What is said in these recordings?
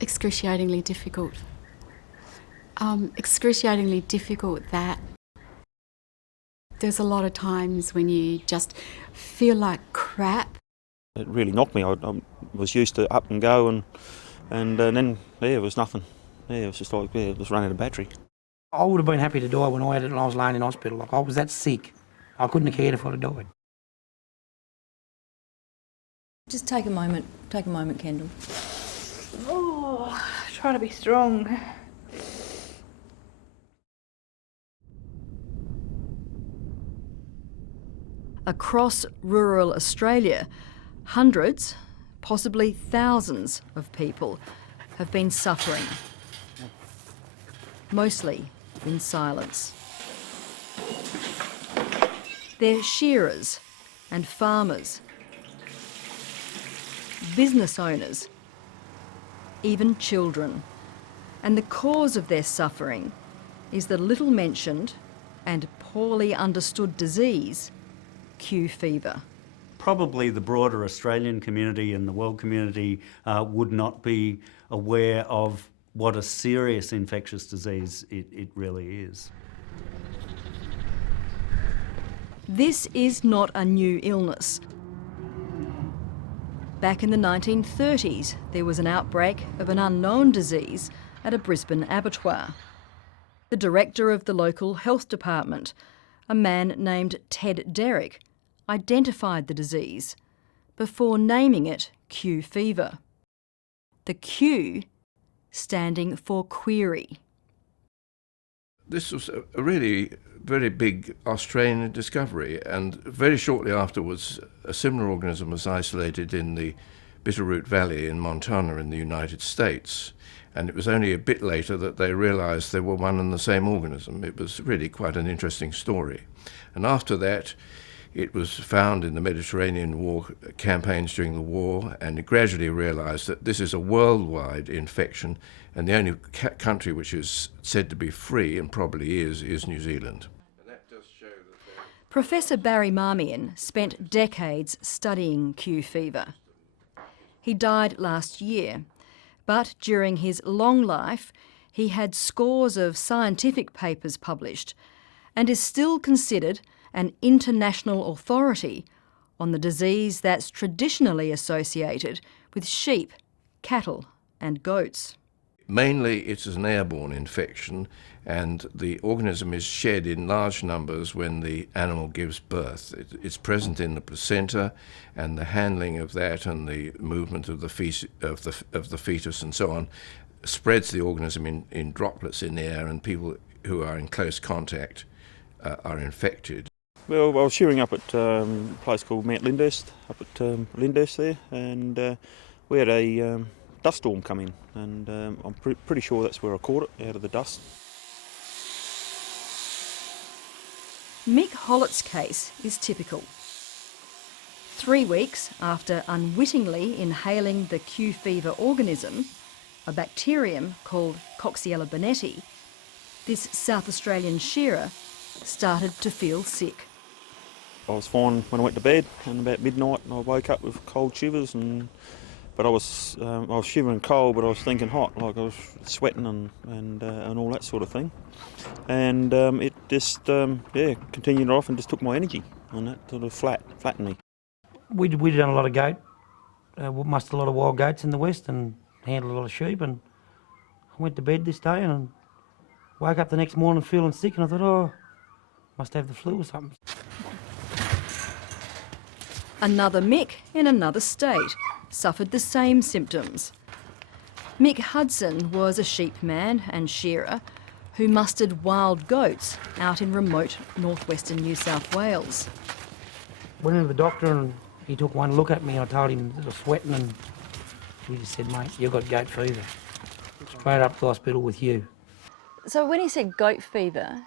Excruciatingly difficult. Excruciatingly difficult that there's a lot of times when you just feel like crap. It really knocked me. I was used to up and go and then it was nothing. It was just like, it was running out of battery. I would have been happy to die when I had it and I was laying in hospital. Like, I was that sick. I couldn't have cared if I'd have died. Just take a moment, Kendall. Oh, try to be strong. Across rural Australia, hundreds, possibly thousands of people have been suffering, mostly in silence. They're shearers and farmers, business owners, even children. And the cause of their suffering is the little mentioned and poorly understood disease, Q fever. Probably the broader Australian community and the world community would not be aware of what a serious infectious disease it really is. This is not a new illness. Back in the 1930s, there was an outbreak of an unknown disease at a Brisbane abattoir. The director of the local health department, a man named Ted Derrick, identified the disease before naming it Q fever. The Q standing for query. This was a really very big Australian discovery, and very shortly afterwards a similar organism was isolated in the Bitterroot Valley in Montana in the United States, and it was only a bit later that they realised they were one and the same organism. It was really quite an interesting story. And after that it was found in the Mediterranean war campaigns during the war, and it gradually realised that this is a worldwide infection, and the only country which is said to be free, and probably is New Zealand. Professor Barry Marmion spent decades studying Q fever. He died last year, but during his long life he had scores of scientific papers published and is still considered an international authority on the disease that's traditionally associated with sheep, cattle and goats. Mainly it's an airborne infection, and the organism is shed in large numbers when the animal gives birth. It's present in the placenta, and the handling of that and the movement of the fetus and so on spreads the organism in droplets in the air, and people who are in close contact are infected. Well, I was shearing up at a place called Mount Lyndhurst, up at Lyndhurst there, and we had a dust storm come in, and I'm pretty sure that's where I caught it, out of the dust. Mick Hollett's case is typical. 3 weeks after unwittingly inhaling the Q fever organism, a bacterium called Coxiella burnetii, this South Australian shearer started to feel sick. I was fine when I went to bed, and about midnight I woke up with cold shivers, but I was shivering cold, but I was thinking hot, like I was sweating and all that sort of thing. And it just continued off and just took my energy, and that sort of flattened me. We'd done a lot of goat, mustered a lot of wild goats in the west and handled a lot of sheep, and I went to bed this day and woke up the next morning feeling sick, and I thought, oh, must have the flu or something. Another Mick in another state suffered the same symptoms. Mick Hudson was a sheepman and shearer who mustered wild goats out in remote northwestern New South Wales. Went into the doctor and he took one look at me, and I told him I was sweating, and he just said, mate, you've got goat fever. Straight up to the hospital with you. So when he said goat fever,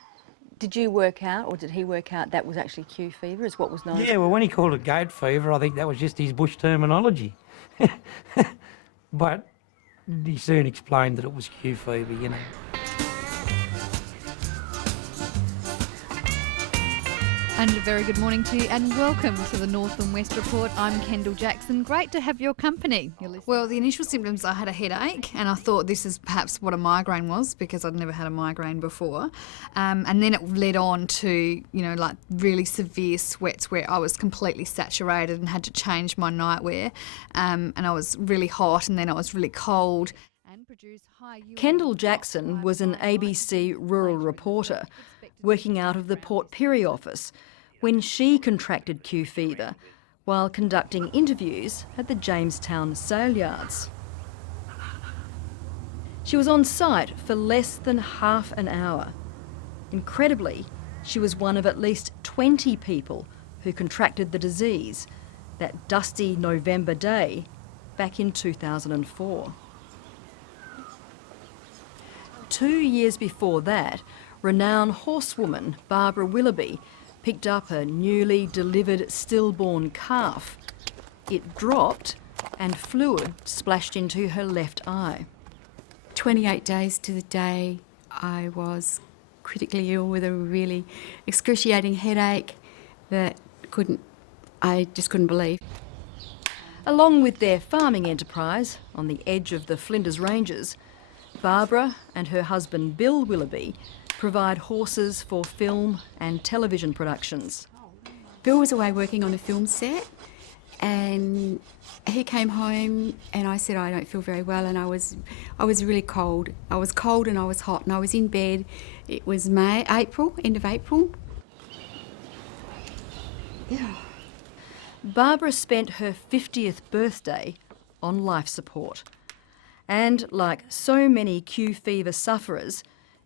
did you work out, or did he work out that was actually Q fever, is what was known? Yeah, well, when he called it goat fever, I think that was just his bush terminology. But he soon explained that it was Q fever, you know. And a very good morning to you and welcome to the North and West Report. I'm Kendall Jackson. Great to have your company. Well, the initial symptoms, I had a headache and I thought this is perhaps what a migraine was because I'd never had a migraine before. And then it led on to, like really severe sweats where I was completely saturated and had to change my nightwear. And I was really hot and then I was really cold. Kendall Jackson was an ABC rural reporter working out of the Port Pirie office when she contracted Q fever while conducting interviews at the Jamestown sale yards. She was on site for less than half an hour. Incredibly, she was one of at least 20 people who contracted the disease that dusty November day back in 2004. 2 years before that, renowned horsewoman Barbara Willoughby picked up a newly delivered stillborn calf. It dropped and fluid splashed into her left eye. 28 days to the day, I was critically ill with a really excruciating headache that I just couldn't believe. Along with their farming enterprise on the edge of the Flinders Ranges, Barbara and her husband Bill Willoughby provide horses for film and television productions. Bill was away working on a film set and he came home and I said I don't feel very well and I was really cold. I was cold and I was hot and I was in bed. It was end of April. Yeah. Barbara spent her 50th birthday on life support. And like so many Q fever sufferers,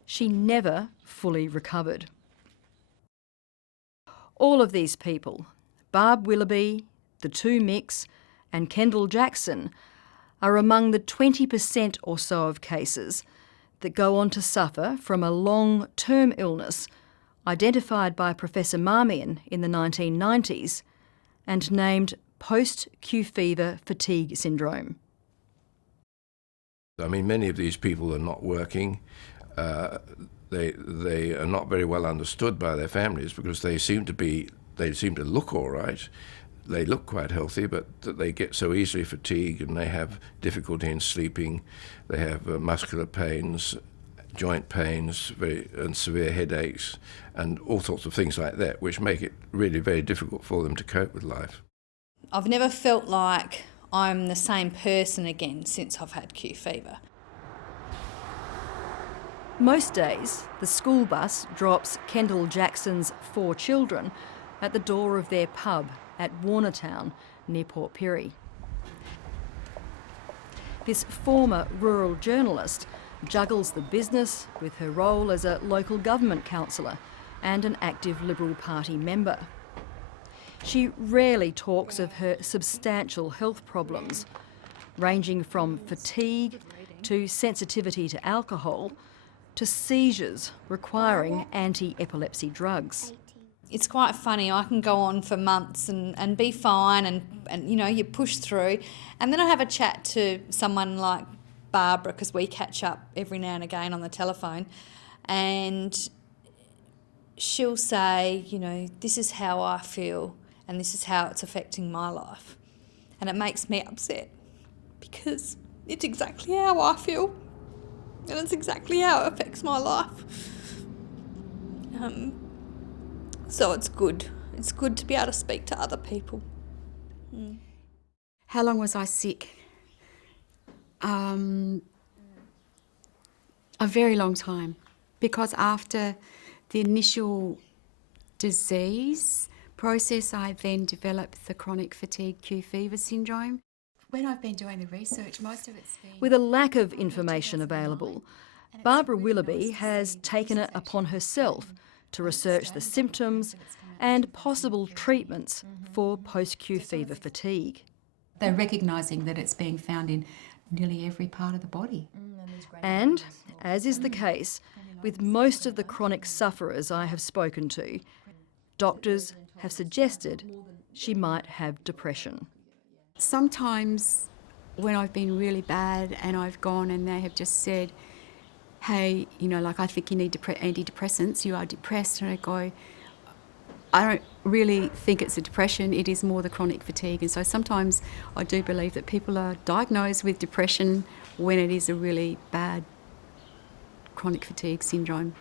she never fully recovered. All of these people, Barb Willoughby, the two Micks and Kendall Jackson, are among the 20% or so of cases that go on to suffer from a long-term illness identified by Professor Marmion in the 1990s and named post-Q fever fatigue syndrome. I mean, many of these people are not working. They are not very well understood by their families because they seem to look all right. They look quite healthy, but they get so easily fatigued and they have difficulty in sleeping. They have muscular pains, joint pains, and severe headaches, and all sorts of things like that, which make it really very difficult for them to cope with life. I've never felt like I'm the same person again since I've had Q fever. Most days, the school bus drops Kendall Jackson's 4 children at the door of their pub at Warnertown, near Port Pirie. This former rural journalist juggles the business with her role as a local government councillor and an active Liberal Party member. She rarely talks of her substantial health problems, ranging from fatigue to sensitivity to alcohol to seizures requiring anti-epilepsy drugs. It's quite funny. I can go on for months and be fine and you push through. And then I have a chat to someone like Barbara because we catch up every now and again on the telephone and she'll say, this is how I feel and this is how it's affecting my life. And it makes me upset because it's exactly how I feel and it's exactly how it affects my life. So it's good. It's good to be able to speak to other people. How long was I sick? A very long time, because after the initial disease process, I then developed the chronic fatigue Q fever syndrome. When I've been doing the research, most of it's been... With a lack of information available, Barbara Willoughby has taken it upon herself to research the symptoms and possible treatments for post-Q fever fatigue. They're recognising that it's being found in nearly every part of the body. And, as is the case with most of the chronic sufferers I have spoken to, doctors have suggested she might have depression. Sometimes when I've been really bad and I've gone and they have just said, hey, I think you need antidepressants, you are depressed, and I go, I don't really think it's a depression, it is more the chronic fatigue. And so sometimes I do believe that people are diagnosed with depression when it is a really bad chronic fatigue syndrome.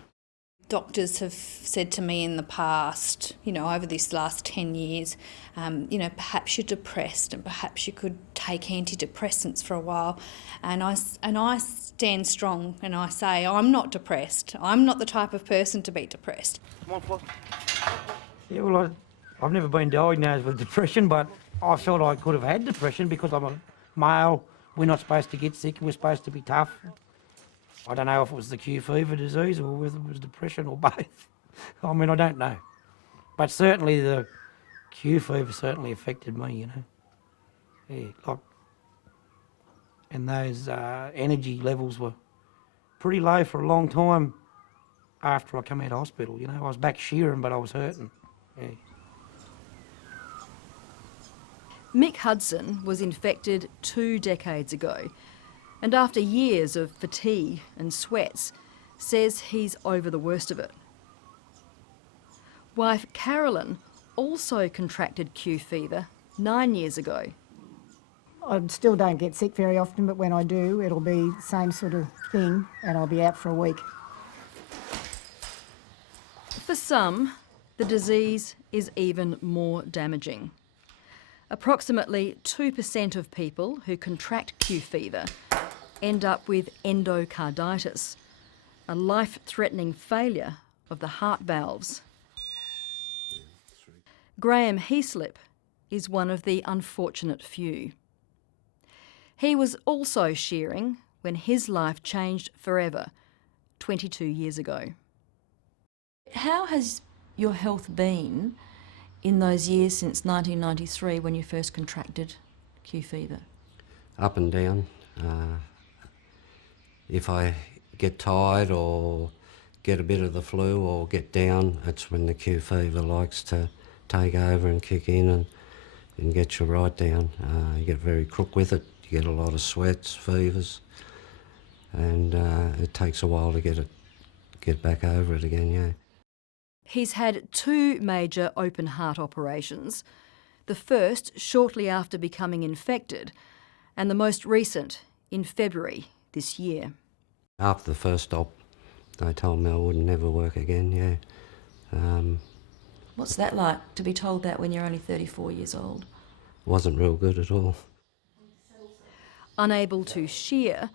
Doctors have said to me in the past, over this last 10 years, perhaps you're depressed and perhaps you could take antidepressants for a while. And I stand strong and I say, I'm not depressed. I'm not the type of person to be depressed. Come on, Flo. Yeah, well, I've never been diagnosed with depression, but I felt I could have had depression because I'm a male. We're not supposed to get sick. We're supposed to be tough. I don't know if it was the Q fever disease or whether it was depression or both. I mean, I don't know. But certainly the Q fever certainly affected me, Yeah, and those energy levels were pretty low for a long time after I come out of hospital, I was back shearing, but I was hurting, yeah. Mick Hudson was infected 2 decades ago, and after years of fatigue and sweats, says he's over the worst of it. Wife Carolyn also contracted Q fever 9 years ago. I still don't get sick very often, but when I do, it'll be the same sort of thing, and I'll be out for a week. For some, the disease is even more damaging. Approximately 2% of people who contract Q fever end up with endocarditis, a life-threatening failure of the heart valves. Graham Heaslip is one of the unfortunate few. He was also shearing when his life changed forever 22 years ago. How has your health been in those years since 1993 when you first contracted Q fever? Up and down. If I get tired or get a bit of the flu or get down, that's when the Q fever likes to take over and kick in and get you right down. You get very crook with it, you get a lot of sweats, fevers, and it takes a while to get back over it again, yeah. He's had 2 major open heart operations, the first shortly after becoming infected, and the most recent in February this year. After the first op, they told me I would never work again, yeah. What's that like, to be told that when you're only 34 years old? Wasn't real good at all. Unable to shear,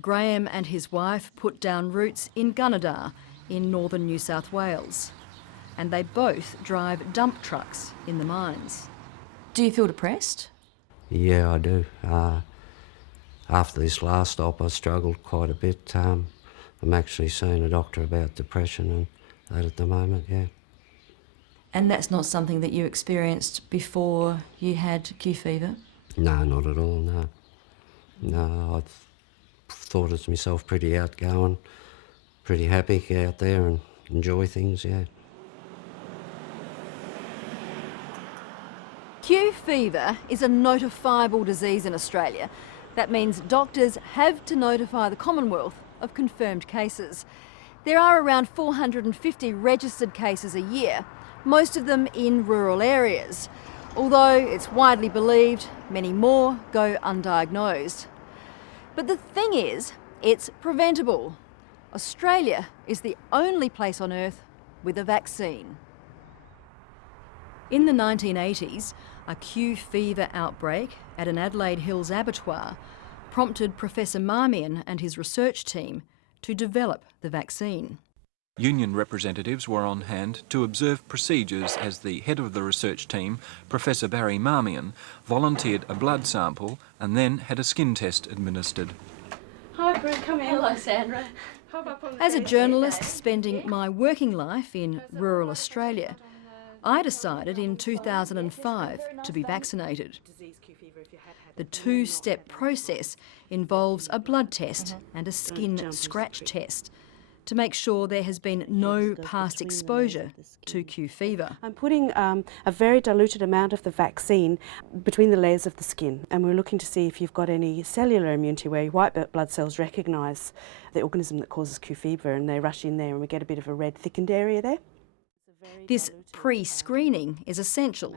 Graham and his wife put down roots in Gunnedah in northern New South Wales, and they both drive dump trucks in the mines. Do you feel depressed? Yeah, I do. After this last op, I struggled quite a bit. I'm actually seeing a doctor about depression and that at the moment, yeah. And that's not something that you experienced before you had Q fever? No, not at all, no. No, I thought of myself pretty outgoing, pretty happy, get out there and enjoy things, yeah. Q fever is a notifiable disease in Australia. That means doctors have to notify the Commonwealth of confirmed cases. There are around 450 registered cases a year, most of them in rural areas, although it's widely believed many more go undiagnosed. But the thing is, it's preventable. Australia is the only place on earth with a vaccine. In the 1980s, a Q fever outbreak at an Adelaide Hills abattoir prompted Professor Marmion and his research team to develop the vaccine. Union representatives were on hand to observe procedures as the head of the research team, Professor Barry Marmion, volunteered a blood sample and then had a skin test administered. Hi, Brent, come in. Hello, Sandra. As a journalist spending my working life in rural Australia, I decided in 2005 to be vaccinated. The 2-step process involves a blood test and a skin scratch test to make sure there has been no past exposure to Q fever. I'm putting a very diluted amount of the vaccine between the layers of the skin, and we're looking to see if you've got any cellular immunity where white blood cells recognise the organism that causes Q fever and they rush in there and we get a bit of a red thickened area there. This pre-screening is essential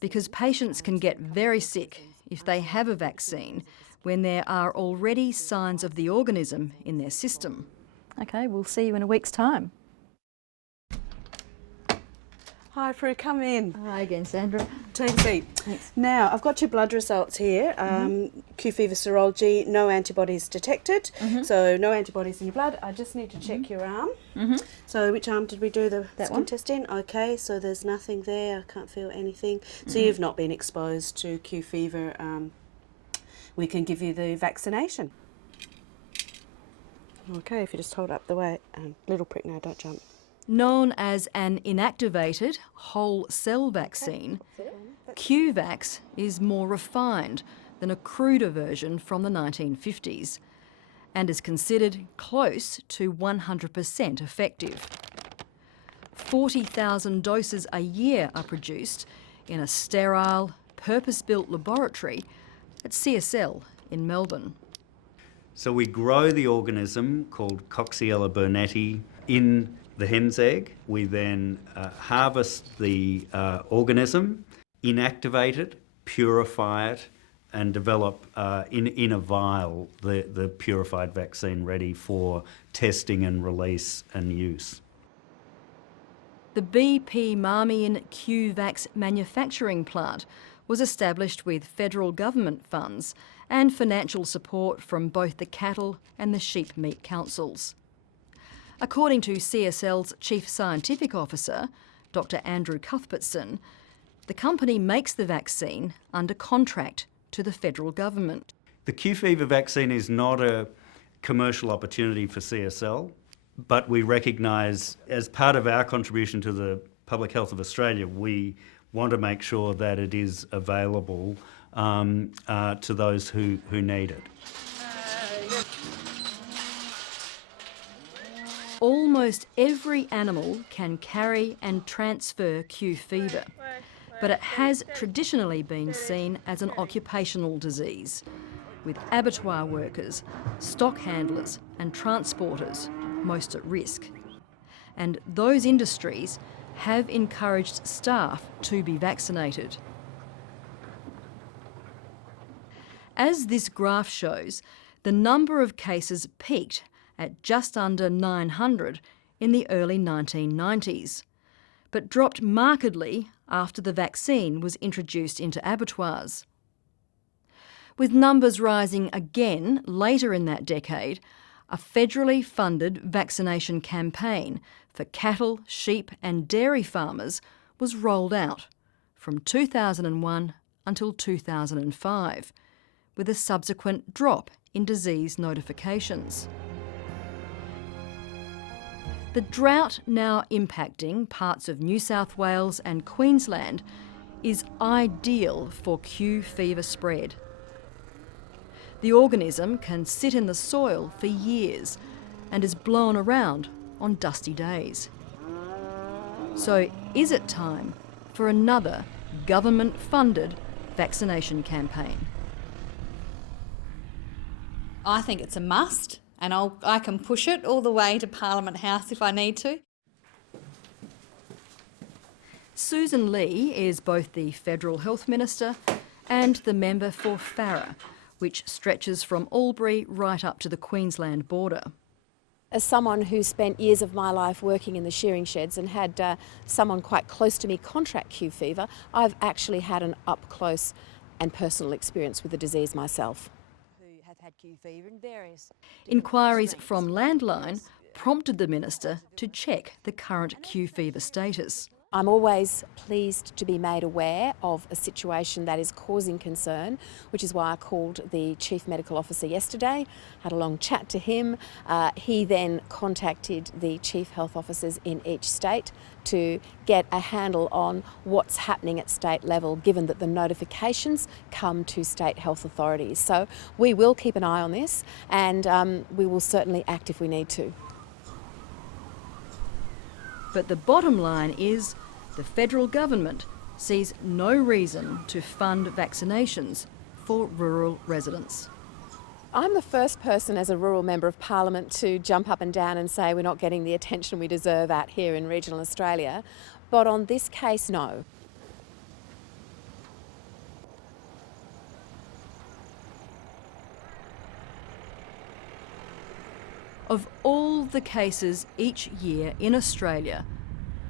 because patients can get very sick if they have a vaccine when there are already signs of the organism in their system. Okay, we'll see you in a week's time. Hi, Prue, come in. Hi again, Sandra. Take a seat. Thanks. Now, I've got your blood results here. Q fever serology, no antibodies detected. So no antibodies in your blood. I just need to check your arm. So which arm did we do the skin test in? Okay, so there's nothing there. I can't feel anything. So you've not been exposed to Q fever. We can give you the vaccination. Okay, if you just hold up the way. Little prick now, don't jump. Known as an inactivated whole cell vaccine, Q-Vax is more refined than a cruder version from the 1950s and is considered close to 100% effective. 40,000 doses a year are produced in a sterile, purpose-built laboratory at CSL in Melbourne. So we grow the organism called Coxiella burnetii in the hen's egg. We then harvest the organism, inactivate it, purify it, and develop in a vial the purified vaccine ready for testing and release and use. The BP Marmion Q-Vax manufacturing plant was established with federal government funds and financial support from both the cattle and the sheep meat councils. According to CSL's Chief Scientific Officer, Dr Andrew Cuthbertson, the company makes the vaccine under contract to the federal government. The Q fever vaccine is not a commercial opportunity for CSL, but we recognise as part of our contribution to the public health of Australia, we want to make sure that it is available to those who need it. Almost every animal can carry and transfer Q fever, but it has traditionally been seen as an occupational disease, with abattoir workers, stock handlers and transporters most at risk. And those industries have encouraged staff to be vaccinated. As this graph shows, the number of cases peaked at just under 900 in the early 1990s, but dropped markedly after the vaccine was introduced into abattoirs. With numbers rising again later in that decade, a federally funded vaccination campaign for cattle, sheep and dairy farmers was rolled out from 2001 until 2005, with a subsequent drop in disease notifications. The drought now impacting parts of New South Wales and Queensland is ideal for Q fever spread. The organism can sit in the soil for years and is blown around on dusty days. So is it time for another government-funded vaccination campaign? I think it's a must, and I can push it all the way to Parliament House if I need to. Susan Lee is both the Federal Health Minister and the member for Farrer, which stretches from Albury right up to the Queensland border. As someone who spent years of my life working in the shearing sheds and had someone quite close to me contract Q fever, I've actually had an up-close and personal experience with the disease myself. Inquiries from Landline prompted the Minister to check the current Q fever status. I'm always pleased to be made aware of a situation that is causing concern, which is why I called the Chief Medical Officer yesterday, had a long chat to him. He then contacted the Chief Health Officers in each state to get a handle on what's happening at state level, given that the notifications come to state health authorities. So we will keep an eye on this, and we will certainly act if we need to. But the bottom line is the federal government sees no reason to fund vaccinations for rural residents. I'm the first person as a rural member of Parliament to jump up and down and say we're not getting the attention we deserve out here in regional Australia, but on this case, no. Of all the cases each year in Australia,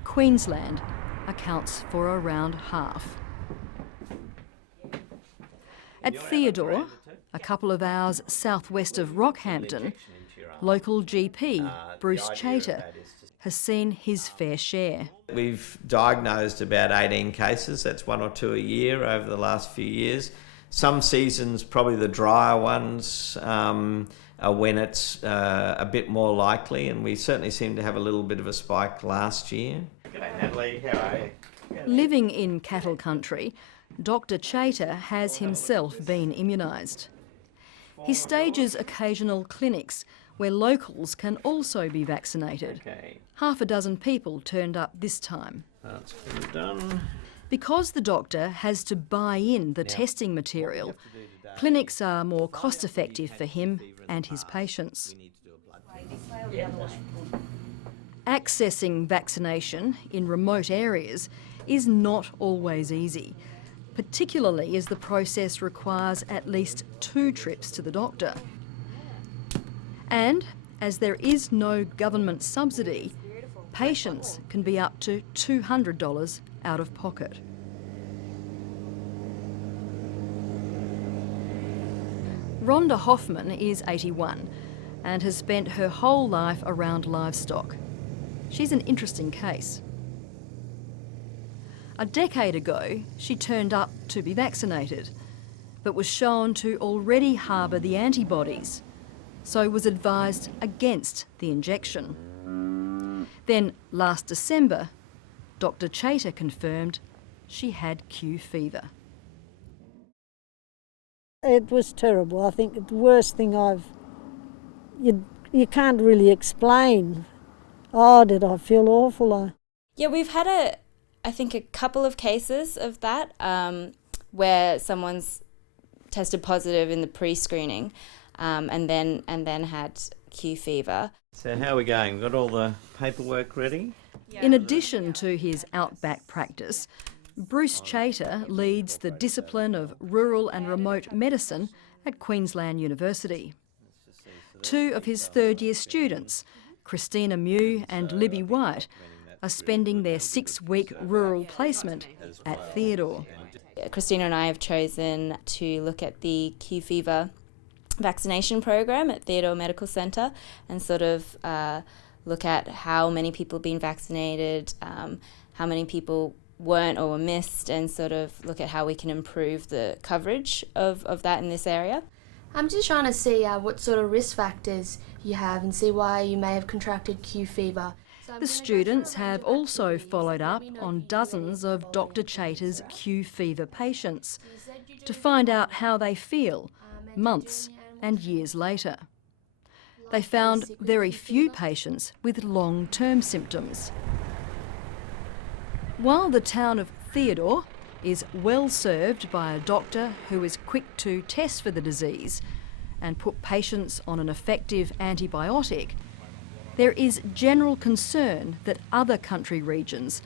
Queensland accounts for around half. At Theodore, a couple of hours southwest of Rockhampton, local GP Bruce Chater has seen his fair share. We've diagnosed about 18 cases, that's 1 or 2 a year over the last few years. Some seasons, probably the drier ones, are when it's a bit more likely, and we certainly seem to have a little bit of a spike last year. G'day Natalie, how are you? Living in cattle country, Dr Chater has himself been immunised. He stages occasional clinics where locals can also be vaccinated. Half a dozen people turned up this time. That's been done. Because the doctor has to buy in the testing material, clinics are more cost-effective for him and his patients. Accessing vaccination in remote areas is not always easy, particularly as the process requires at least 2 trips to the doctor. And as there is no government subsidy, patients can be up to $200 out of pocket. Rhonda Hoffman is 81 and has spent her whole life around livestock. She's an interesting case. A decade ago, she turned up to be vaccinated, but was shown to already harbour the antibodies, so was advised against the injection. Then, last December, Dr Chater confirmed she had Q fever. It was terrible. I think the worst thing you can't really explain. Oh, did I feel awful? Yeah, we've had I think a couple of cases of that where someone's tested positive in the pre-screening and then had Q fever. So how are we going? Got all the paperwork ready? In addition to his outback practice, Bruce Chater leads the discipline of rural and remote medicine at Queensland University. 2 of his third-year students, Christina Mew and Libby White, are spending their 6-week rural placement at Theodore. Christina and I have chosen to look at the Q fever vaccination program at Theodore Medical Centre and sort of look at how many people have been vaccinated, how many people weren't or were missed, and sort of look at how we can improve the coverage of that in this area. I'm just trying to see what sort of risk factors you have and see why you may have contracted Q fever. The students have also followed up on dozens of Dr Chater's Q fever patients to find out how they feel months and years later. They found very few patients with long-term symptoms. While the town of Theodore is well served by a doctor who is quick to test for the disease and put patients on an effective antibiotic, there is general concern that other country regions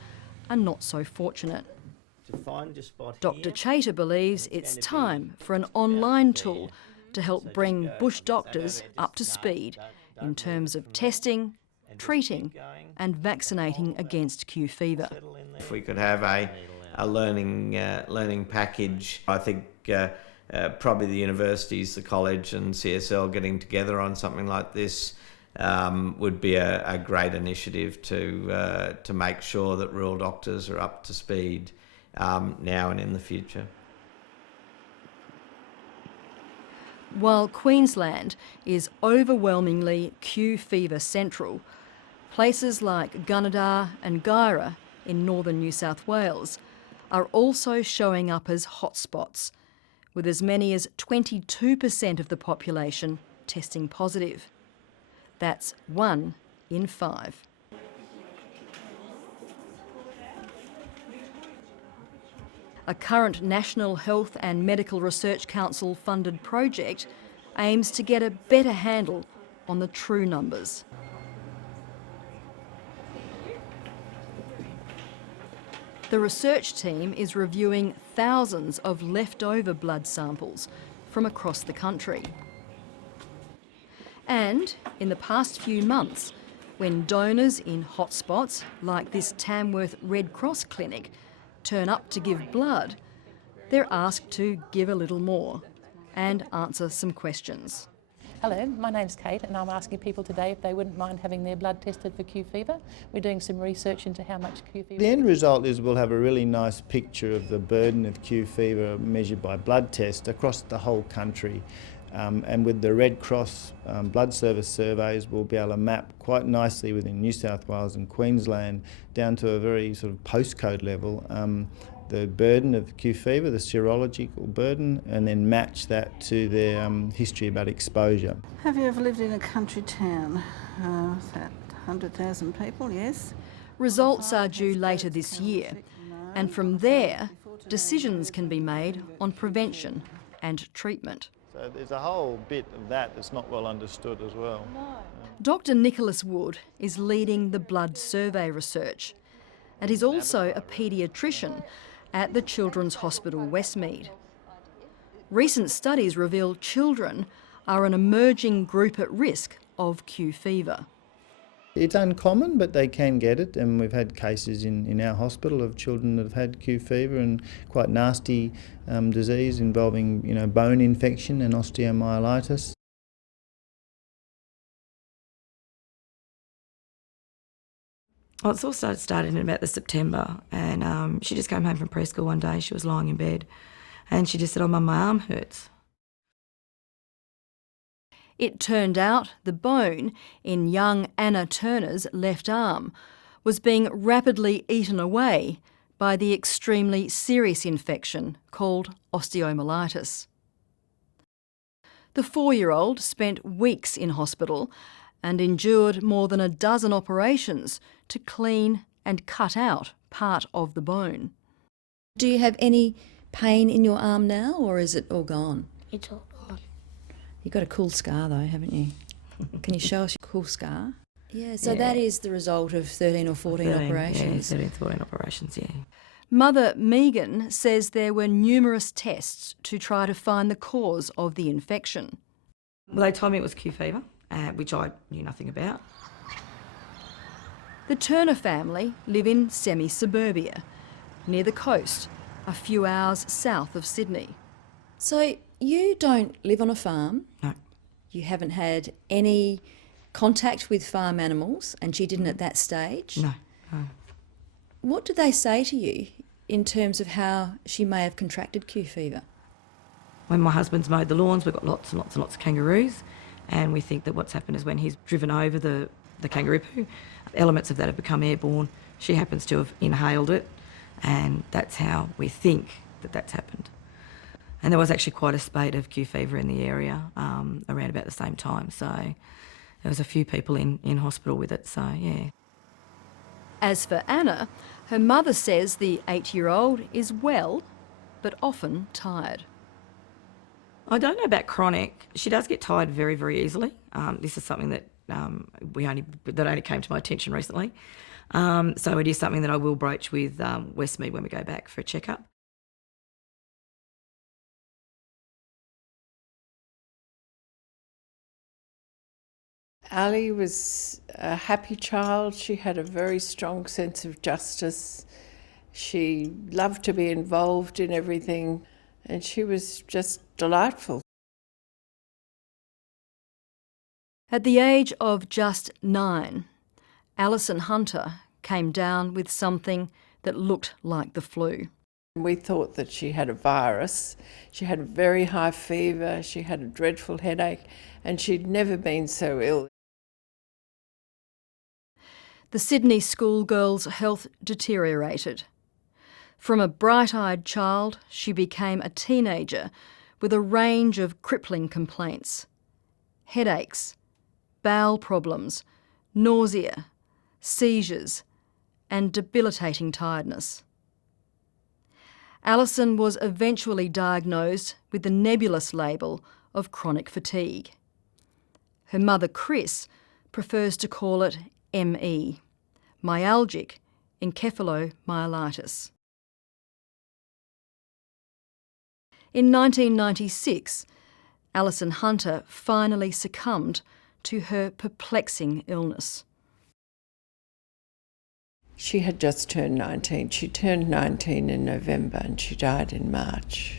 are not so fortunate. Dr Chater believes it's time for an online tool to help bring bush doctors up to speed in terms of testing, treating and vaccinating against Q fever. If we could have a learning package, I think probably the universities, the college and CSL getting together on something like this would be a great initiative to make sure that rural doctors are up to speed now and in the future. While Queensland is overwhelmingly Q fever central, places like Gunnedah and Guyra in northern New South Wales are also showing up as hotspots, with as many as 22% of the population testing positive. That's 1 in 5. A current National Health and Medical Research Council funded project aims to get a better handle on the true numbers. The research team is reviewing thousands of leftover blood samples from across the country. And in the past few months, when donors in hotspots like this Tamworth Red Cross clinic turn up to give blood, they're asked to give a little more and answer some questions. Hello, my name's Kate and I'm asking people today if they wouldn't mind having their blood tested for Q fever. We're doing some research into how much Q fever... The end result is we'll have a really nice picture of the burden of Q fever measured by blood test across the whole country. And with the Red Cross blood service surveys, we'll be able to map quite nicely within New South Wales and Queensland down to a very sort of postcode level the burden of Q fever, the serological burden, and then match that to their history about exposure. Have you ever lived in a country town? That 100,000 people, yes. Results are due later this year, and from there, decisions can be made on prevention and treatment. So there's a whole bit of that that's not well understood as well. Dr Nicholas Wood is leading the blood survey research, and he's also a paediatrician at the Children's Hospital Westmead. Recent studies reveal children are an emerging group at risk of Q fever. It's uncommon, but they can get it, and we've had cases in our hospital of children that have had Q fever and quite nasty disease involving, bone infection and osteomyelitis. Well, it's all started in about the September, and she just came home from preschool one day. She was lying in bed, and she just said, "Oh, Mum, my arm hurts." It turned out the bone in young Anna Turner's left arm was being rapidly eaten away by the extremely serious infection called osteomyelitis. The 4-year-old spent weeks in hospital and endured more than a dozen operations to clean and cut out part of the bone. Do you have any pain in your arm now, or is it all gone? It's all gone. You've got a cool scar though, haven't you? Can you show us your cool scar? Yeah, so that is the result of 13 or 14 operations. Yeah, 13 or 14 operations, yeah. Mother Megan says there were numerous tests to try to find the cause of the infection. Well, they told me it was Q fever, which I knew nothing about. The Turner family live in semi-suburbia, near the coast, a few hours south of Sydney. So you don't live on a farm? No. You haven't had any contact with farm animals, and she didn't at that stage? No. What did they say to you in terms of how she may have contracted Q fever? When my husband's mowed the lawns, we've got lots and lots and lots of kangaroos, and we think that what's happened is when he's driven over the kangaroo poo, elements of that have become airborne. She happens to have inhaled it, and that's how we think that that's happened. And there was actually quite a spate of Q fever in the area around about the same time, so there was a few people in hospital with it, so yeah. As for Anna, her mother says the 8-year-old is well, but often tired. I don't know about chronic. She does get tired very, very easily. This is something that only came to my attention recently. So it is something that I will broach with Westmead when we go back for a checkup. Ali was a happy child. She had a very strong sense of justice. She loved to be involved in everything, and she was just delightful. At the age of just 9, Alison Hunter came down with something that looked like the flu. We thought that she had a virus. She had a very high fever, she had a dreadful headache, and she'd never been so ill. The Sydney schoolgirl's health deteriorated. From a bright-eyed child, she became a teenager with a range of crippling complaints: headaches, bowel problems, nausea, seizures, and debilitating tiredness. Alison was eventually diagnosed with the nebulous label of chronic fatigue. Her mother, Chris, prefers to call it ME, myalgic encephalomyelitis. In 1996, Alison Hunter finally succumbed to her perplexing illness. She had just turned 19. She turned 19 in November and she died in March.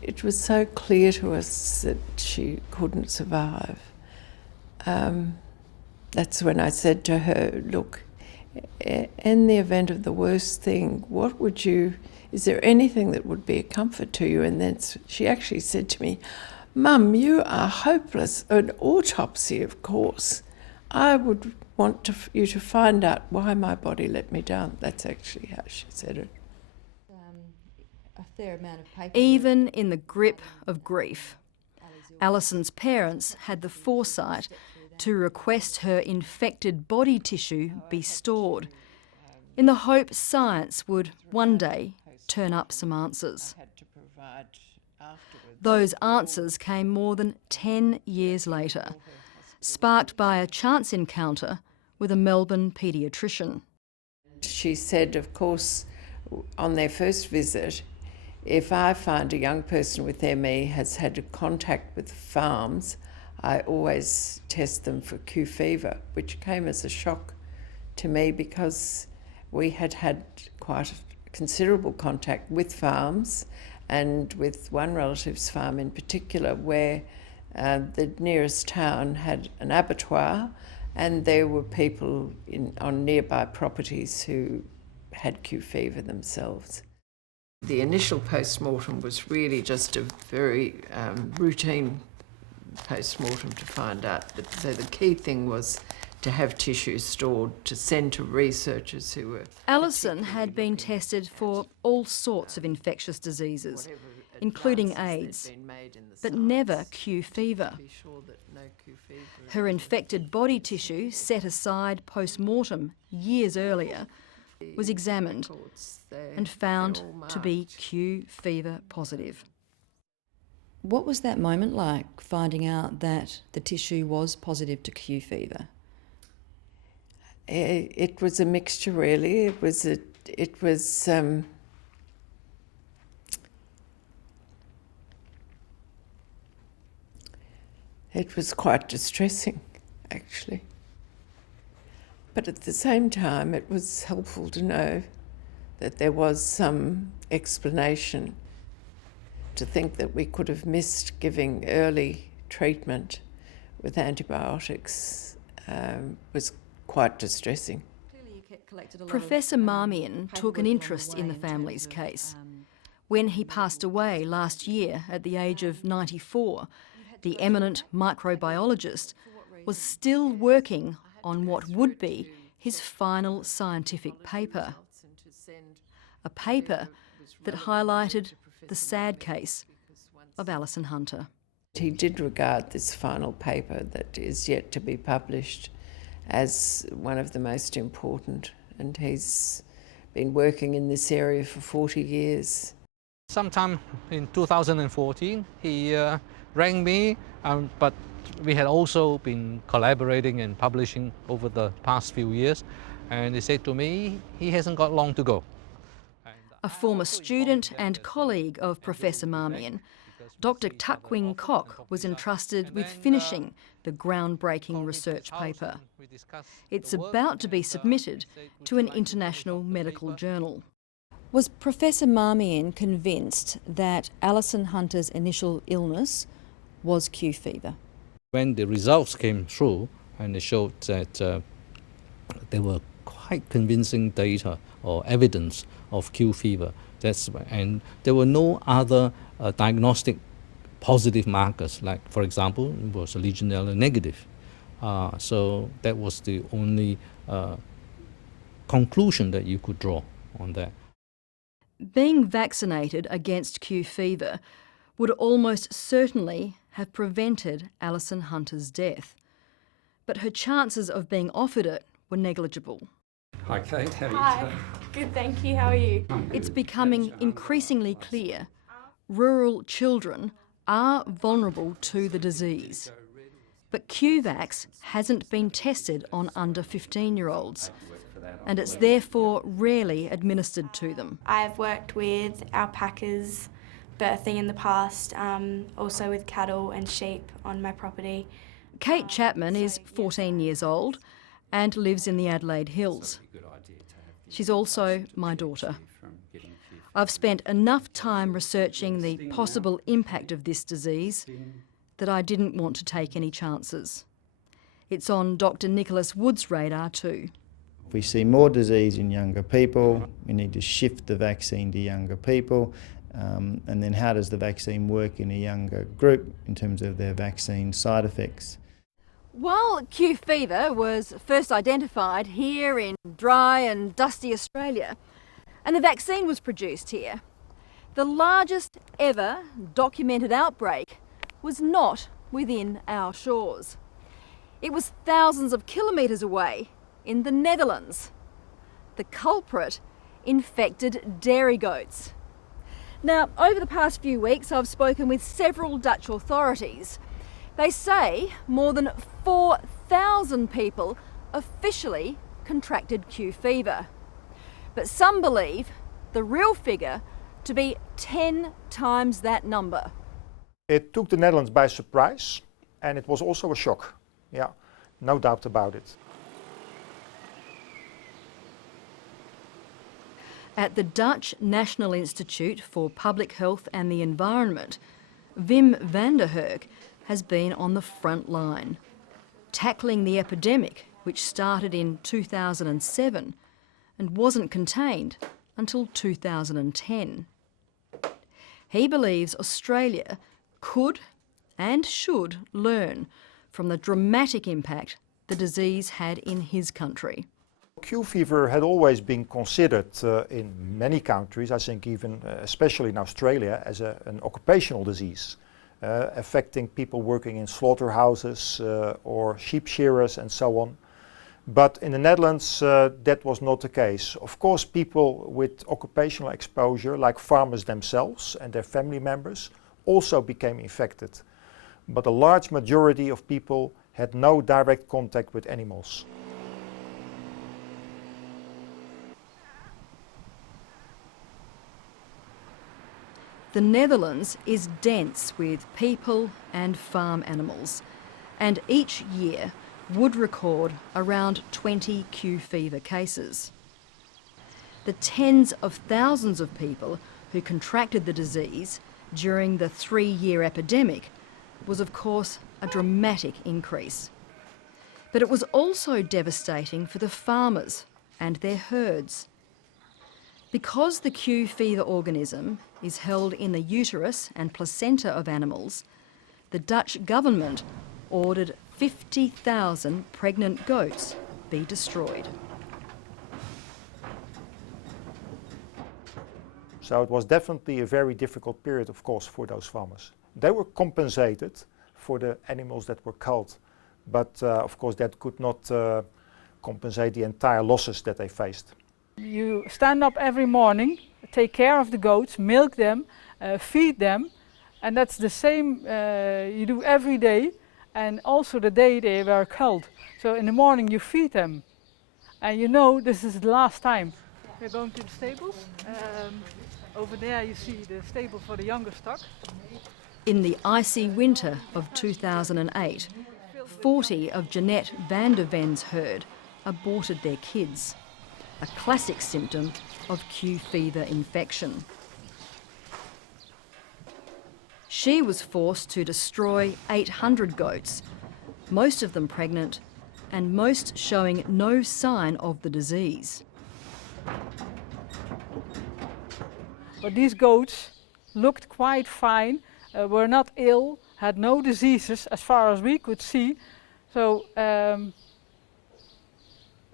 It was so clear to us that she couldn't survive. That's when I said to her, look, in the event of the worst thing, is there anything that would be a comfort to you? And then she actually said to me, Mum, you are hopeless. An autopsy, of course. I would want you to find out why my body let me down. That's actually how she said it. A fair amount of paperwork. Even in the grip of grief, Alison's parents had the foresight to request her infected body tissue be stored, in the hope science would one day turn up some answers. Those answers came more than 10 years later, sparked by a chance encounter with a Melbourne paediatrician. She said, of course, on their first visit, if I find a young person with ME has had contact with farms, I always test them for Q fever, which came as a shock to me because we had had quite considerable contact with farms and with one relative's farm in particular where the nearest town had an abattoir and there were people on nearby properties who had Q fever themselves. The initial post-mortem was really just a very routine post-mortem to find out. So the key thing was to have tissue stored to send to researchers who were... Alison had been tested for all sorts of infectious diseases, including AIDS, but never Q fever. Her infected body tissue, set aside post-mortem years earlier, was examined and found to be Q fever positive. What was that moment like, finding out that the tissue was positive to Q fever? It was a mixture, really. It was quite distressing, actually. But at the same time, it was helpful to know that there was some explanation. To think that we could have missed giving early treatment with antibiotics was quite distressing. Professor Marmion took an interest in the family's case. When he passed away last year at the age of 94, the eminent microbiologist was still working on what would be his final scientific paper. A paper that highlighted the sad case of Alison Hunter. He did regard this final paper that is yet to be published as one of the most important, and he's been working in this area for 40 years. Sometime in 2014, he rang me, but we had also been collaborating and publishing over the past few years, and he said to me he hasn't got long to go. A former student and colleague of Professor Marmion, Dr. Tukwing Kok was entrusted with finishing the groundbreaking research paper. It's about to be submitted to an international medical journal. Was Professor Marmion convinced that Alison Hunter's initial illness was Q fever? When the results came through and they showed that there were quite convincing data or evidence of Q fever, and there were no other diagnostic positive markers, like, for example, it was a Legionella negative. So that was the only conclusion that you could draw on that. Being vaccinated against Q fever would almost certainly have prevented Alison Hunter's death. But her chances of being offered it were negligible. Hi Kate, how are you? Hi, good, thank you. How are you? It's becoming increasingly clear rural children are vulnerable to the disease. But QVax hasn't been tested on under 15-year-olds, and it's therefore rarely administered to them. I've worked with alpacas birthing in the past, also with cattle and sheep on my property. Kate Chapman is 14 years old and lives in the Adelaide Hills. She's also my daughter. I've spent enough time researching the possible impact of this disease that I didn't want to take any chances. It's on Dr. Nicholas Wood's radar too. If we see more disease in younger people, we need to shift the vaccine to younger people. And then how does the vaccine work in a younger group in terms of their vaccine side effects? While Q fever was first identified here in dry and dusty Australia, and the vaccine was produced here, the largest ever documented outbreak was not within our shores. It was thousands of kilometres away in the Netherlands. The culprit infected dairy goats. Now, over the past few weeks, I've spoken with several Dutch authorities. They say more than 4,000 people officially contracted Q fever. But some believe the real figure to be 10 times that number. It took the Netherlands by surprise, and it was also a shock. Yeah, no doubt about it. At the Dutch National Institute for Public Health and the Environment, Wim van der Herk has been on the front line, tackling the epidemic which started in 2007 and wasn't contained until 2010. He believes Australia could and should learn from the dramatic impact the disease had in his country. Q fever had always been considered in many countries, I think even especially in Australia, as an occupational disease, affecting people working in slaughterhouses or sheep shearers and so on. But in the Netherlands that was not the case. Of course, people with occupational exposure, like farmers themselves and their family members, also became infected. But a large majority of people had no direct contact with animals. The Netherlands is dense with people and farm animals, and each year would record around 20 Q fever cases. The tens of thousands of people who contracted the disease during the 3-year epidemic was of course a dramatic increase. But it was also devastating for the farmers and their herds. Because the Q fever organism is held in the uterus and placenta of animals, the Dutch government ordered 50,000 pregnant goats be destroyed. So it was definitely a very difficult period, of course, for those farmers. They were compensated for the animals that were culled, but of course that could not compensate the entire losses that they faced. You stand up every morning, take care of the goats, milk them, feed them, and that's the same you do every day, and also the day they were culled. So in the morning you feed them, and you know this is the last time. We're going to the stables. Over there you see the stable for the younger stock. In the icy winter of 2008, 40 of Jeanette van der Ven's herd aborted their kids, a classic symptom of Q fever infection. She was forced to destroy 800 goats, most of them pregnant and most showing no sign of the disease. But these goats looked quite fine, were not ill, had no diseases as far as we could see. So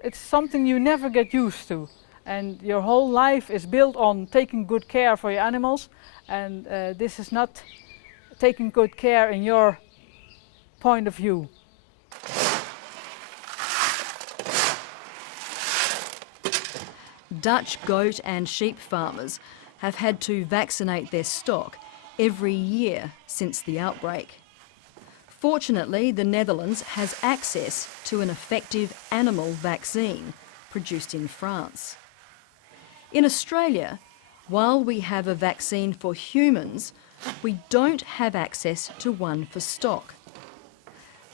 it's something you never get used to. And your whole life is built on taking good care for your animals, and this is not taking good care in your point of view. Dutch goat and sheep farmers have had to vaccinate their stock every year since the outbreak. Fortunately, the Netherlands has access to an effective animal vaccine produced in France. In Australia, while we have a vaccine for humans, we don't have access to one for stock.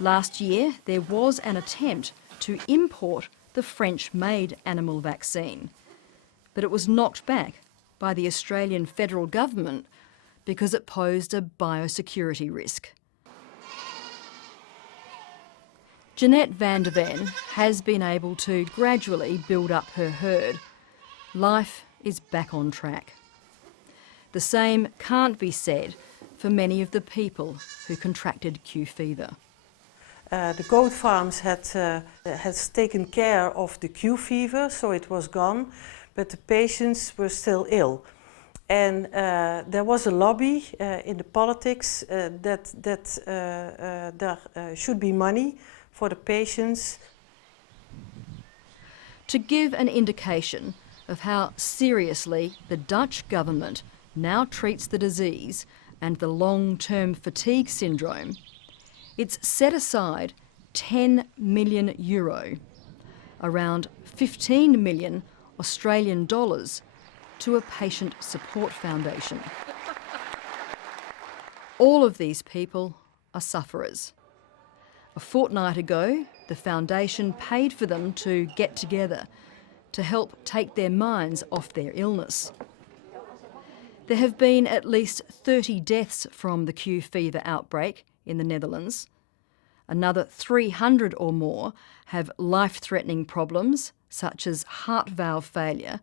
Last year, there was an attempt to import the French-made animal vaccine, but it was knocked back by the Australian federal government because it posed a biosecurity risk. Jeanette van der Ven has been able to gradually build up her herd. Life is back on track. The same can't be said for many of the people who contracted Q fever. The goat farms has taken care of the Q fever, so it was gone, but the patients were still ill. And there was a lobby in the politics that there should be money for the patients. To give an indication of how seriously the Dutch government now treats the disease and the long-term fatigue syndrome, it's set aside €10 million, around 15 million Australian dollars, to a patient support foundation. All of these people are sufferers. A fortnight ago, the foundation paid for them to get together to help take their minds off their illness. There have been at least 30 deaths from the Q fever outbreak in the Netherlands. Another 300 or more have life-threatening problems, such as heart valve failure,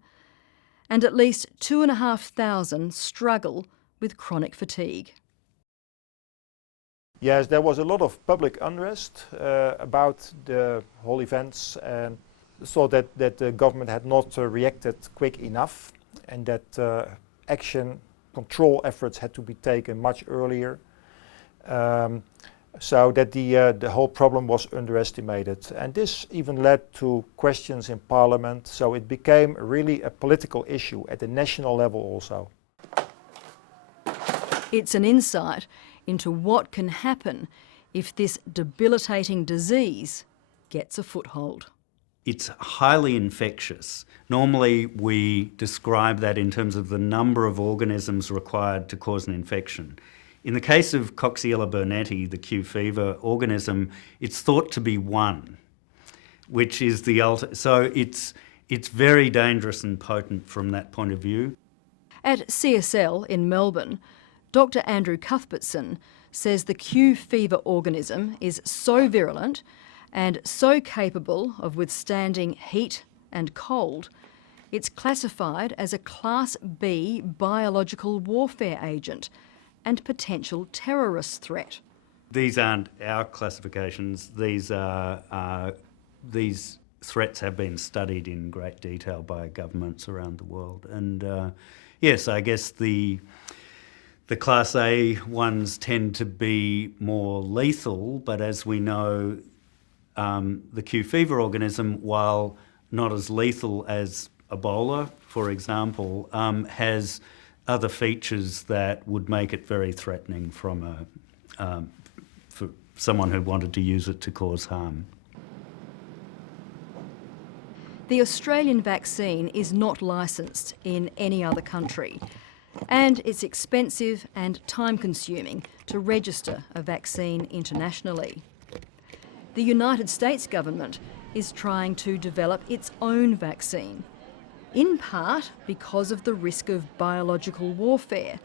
and at least 2,500 struggle with chronic fatigue. Yes, there was a lot of public unrest about the whole events, and so that the government had not reacted quick enough, and that action control efforts had to be taken much earlier, so that the whole problem was underestimated. And this even led to questions in Parliament, so it became really a political issue at the national level also. It's an insight into what can happen if this debilitating disease gets a foothold. It's highly infectious. Normally we describe that in terms of the number of organisms required to cause an infection. In the case of Coxiella burnetii, the Q fever organism, it's thought to be one, which is the so it's very dangerous and potent from that point of view. At CSL in Melbourne, Dr. Andrew Cuthbertson says the Q fever organism is so virulent and so capable of withstanding heat and cold, it's classified as a Class B biological warfare agent and potential terrorist threat. These aren't our classifications. These threats have been studied in great detail by governments around the world. And yes, I guess the Class A ones tend to be more lethal, but as we know, the Q fever organism, while not as lethal as Ebola, for example, has other features that would make it very threatening from for someone who wanted to use it to cause harm. The Australian vaccine is not licensed in any other country, and it's expensive and time-consuming to register a vaccine internationally. The United States government is trying to develop its own vaccine, in part because of the risk of biological warfare,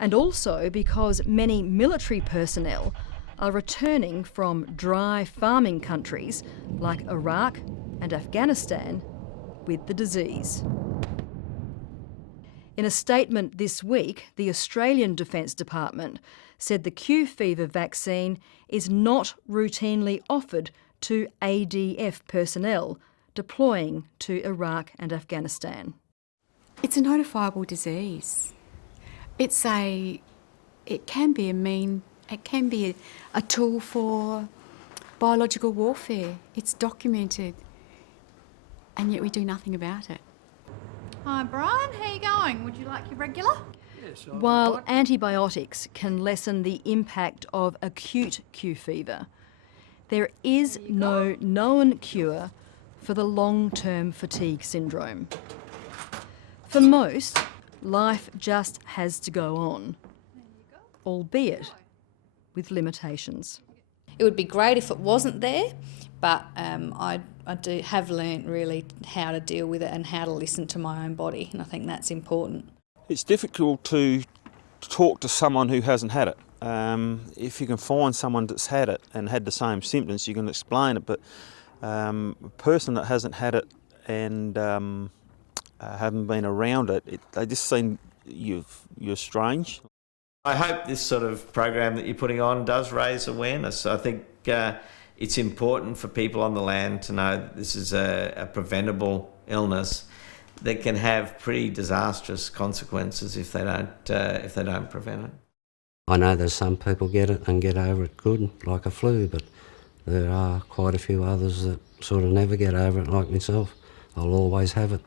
and also because many military personnel are returning from dry farming countries like Iraq and Afghanistan with the disease. In a statement this week, the Australian Defence Department said the Q fever vaccine is not routinely offered to ADF personnel deploying to Iraq and Afghanistan. It's a notifiable disease. It can be a tool for biological warfare. It's documented, and yet we do nothing about it. Hi Brian, how you going? Would you like your regular? While antibiotics can lessen the impact of acute Q fever, there is no known cure for the long-term fatigue syndrome. For most, life just has to go on, albeit with limitations. It would be great if it wasn't there, but I have learnt really how to deal with it and how to listen to my own body, and I think that's important. It's difficult to talk to someone who hasn't had it. If you can find someone that's had it and had the same symptoms, you can explain it, but a person that hasn't had it and haven't been around it, they just seem you're strange. I hope this sort of program that you're putting on does raise awareness. I think it's important for people on the land to know that this is a preventable illness that can have pretty disastrous consequences if they don't prevent it. I know there's some people get it and get over it good, like a flu, but there are quite a few others that sort of never get over it, like myself. I'll always have it.